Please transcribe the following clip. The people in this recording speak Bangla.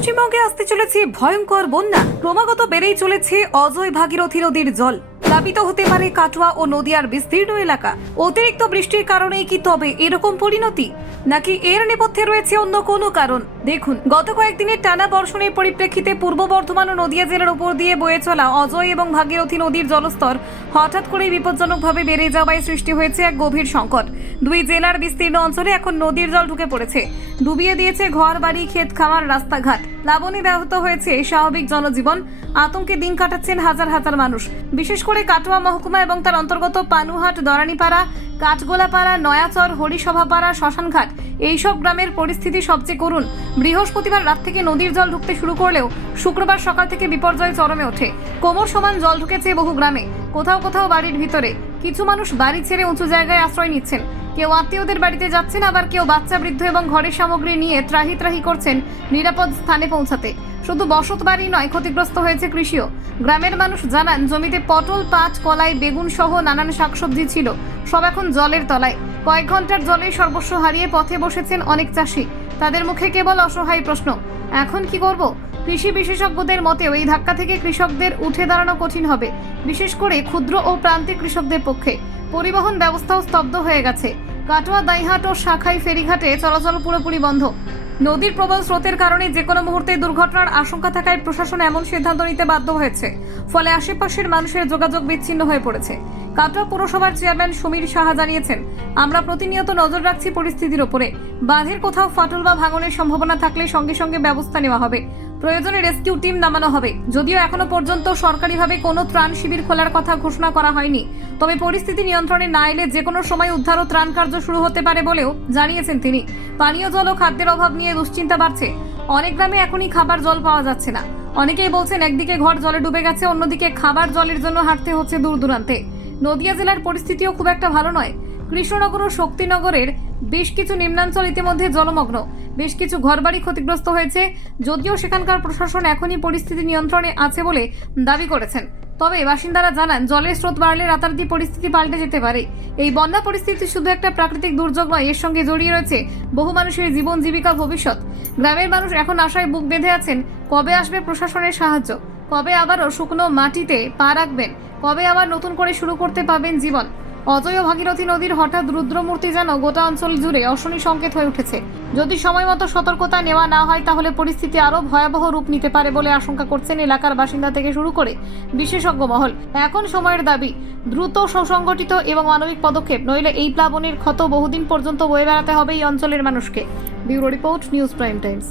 পশ্চিমবঙ্গে আসতে চলেছে ভয়ঙ্কর বন্যা। ক্রমাগত বেড়েই চলেছে অজয় ভাগীরথী নদীর জল। প্লাবিত হতে পারে কাটোয়া ও নদিয়ার বিস্তীর্ণ এলাকা। অতিরিক্ত বৃষ্টির কারণেই কি তবে এরকম পরিণতি? নাকি এর নেপথ্যে রয়েছে অন্য কোনো কারণ? দেখুন, গত কয়েকদিনের টানা বর্ষণের পরিপ্রেক্ষিতে পূর্ব বর্ধমান ও নদিয়া জেলার উপর দিয়ে বয়ে চলা অজয় এবং ভাগীরথী নদীর জলস্তর হঠাৎ করে বিপজ্জনকভাবে বেড়ে যাওয়ায় সৃষ্টি হয়েছে এক গভীর সংকট। দুই জেলার বিস্তীর্ণ অঞ্চলে এখন নদীর জল ঢুকে পড়েছে। ডুবিয়ে দিয়েছে ঘর, বাড়ি, ক্ষেত, খামার, রাস্তাঘাট। প্লাবনে ব্যাহত হয়েছে স্বাভাবিক জনজীবন। আতঙ্কে দিন কাটাচ্ছেন হাজার হাজার মানুষ। বিশেষ করে কাটোয়া মহকুমা এবং তার অন্তর্গত পানুহাট, দরানিপাড়া কাঠগোলাপাড়া, নয়াচর, হরিসভাপাড়া, শ্মশানঘাট, এইসব গ্রামের পরিস্থিতি সবচেয়ে করুন বৃহস্পতিবার রাত থেকে নদীর জল ঢুকতে শুরু করলেও শুক্রবার সকাল থেকে বিপর্যয় চরমে ওঠে। কোমর সমান জল ঢুকেছে বহু গ্রামে। কোথাও কোথাও বাড়ির ভিতরে। কিছু মানুষ বাড়ি ছেড়ে উঁচু জায়গায় আশ্রয় নিচ্ছেন। কেউ আত্মীয়দের বাড়িতে যাচ্ছেন, আবার কেউ বাচ্চা, বৃদ্ধ এবং ঘরের সামগ্রী নিয়ে ত্রাহি ত্রাহি করছেন নিরাপদ স্থানে পৌঁছাতে। শুধু বসত বাড়ি নয়, ক্ষতিগ্রস্ত হয়েছে কৃষিও। গ্রামের মানুষ জানান, জমিতে পটল, পাট, কলাই, বেগুন সহ নানান শাকসবজি ছিল। সব এখন জলের তলায়। কয়েক ঘণ্টার জলে সর্বস্ব হারিয়ে পথে বসেছেন অনেক চাষি। তাদের মুখে কেবল অসহায় প্রশ্ন, এখন কি করব? কৃষি বিশেষজ্ঞদের মতেও এই ধাক্কা থেকে কৃষকদের উঠে দাঁড়ানো কঠিন হবে, বিশেষ করে ক্ষুদ্র ও প্রান্তিক কৃষকদের পক্ষে। পরিবহন ব্যবস্থাও স্তব্ধ হয়ে গেছে। কাটোয়া, দাইহাট ও শাখাই ফেরিঘাটে চলাচল পুরোপুরি বন্ধ। নদীর প্রবল স্রোতের কারণে যে কোনো মুহূর্তে দুর্ঘটনার আশঙ্কা থাকায় প্রশাসন এমন সিদ্ধান্ত নিতে বাধ্য হয়েছে। ফলে আশেপাশের মানুষের যোগাযোগ বিচ্ছিন্ন হয়ে পড়েছে। কাটোয়া পুরসভার চেয়ারম্যান সমীর সাহা জানিয়েছেন, আমরা প্রতিনিয়ত নজর রাখছি পরিস্থিতির ওপরে। বাঁধের কোথাও ফাটল বা ভাঙনের সম্ভাবনা থাকলে সঙ্গে সঙ্গে ব্যবস্থা নেওয়া হবে। প্রয়োজনে রেস্কিউ টিম নামানো হবে। যদিও এখনও পর্যন্ত সরকারিভাবে কোনো ত্রাণ শিবির খোলার কথা ঘোষণা করা হয়নি। তবে পরিস্থিতি নিয়ন্ত্রণে না এলে যে কোনো সময় উদ্ধার ও ত্রাণ কার্য শুরু হতে পারে বলেও জানিয়েছেন তিনি। পানীয় জল ও খাদ্যের অভাব নিয়ে দুশ্চিন্তা বাড়ছে। অনেক গ্রামে এখনই খাবার জল পাওয়া যাচ্ছে না। অনেকেই বলছেন, একদিকে ঘর জলে ডুবে গেছে, অন্যদিকে খাবার জলের জন্য হাঁটতে হচ্ছে দূর দূরান্তে। নদিয়া জেলার পরিস্থিতিও খুব একটা ভালো নয়। কৃষ্ণনগর ও শক্তিনগরের বেশ কিছু নিম্নাঞ্চল ইতিমধ্যে জলমগ্ন। বেশ কিছু ঘরবাড়ি ক্ষতিগ্রস্ত হয়েছে, যদিও সেখানকার প্রশাসন এখনই পরিস্থিতি নিয়ন্ত্রণে আছে বলে দাবি করেছেন। তবে বাসিন্দারা জানান, জলের স্রোত বাড়লে রাতারাতি পরিস্থিতি পাল্টে যেতে পারে। এই বন্যা পরিস্থিতি শুধু একটা প্রাকৃতিক দুর্যোগ নয়, এর সঙ্গে জড়িয়ে রয়েছে বহু মানুষের জীবন জীবিকা ভবিষ্যৎ। গ্রামের মানুষ এখন আশায় বুক বেঁধে আছেন, কবে আসবে প্রশাসনের সাহায্য? কবে আবারও শুকনো মাটিতে পা রাখবেন? কবে আবার নতুন করে শুরু করতে পাবেন জীবন? অজয় ভাগীরথী নদীর হঠাৎ রুদ্রমূর্তি যেন গোটা অঞ্চল জুড়ে অশনি সংকেত হয়ে উঠেছে। যদি সময় মতো সতর্কতা নেওয়া না হয়, তাহলে পরিস্থিতি আরও ভয়াবহ রূপ নিতে পারে বলে আশঙ্কা করছেন এলাকার বাসিন্দা থেকে শুরু করে বিশেষজ্ঞ মহল। এখন সময়ের দাবি, দ্রুত সুসংগঠিত এবং মানবিক পদক্ষেপ, নইলে এই প্লাবনের ক্ষত বহুদিন পর্যন্ত বয়ে বেড়াতে হবে এই অঞ্চলের মানুষকে। Bureau report, news prime times.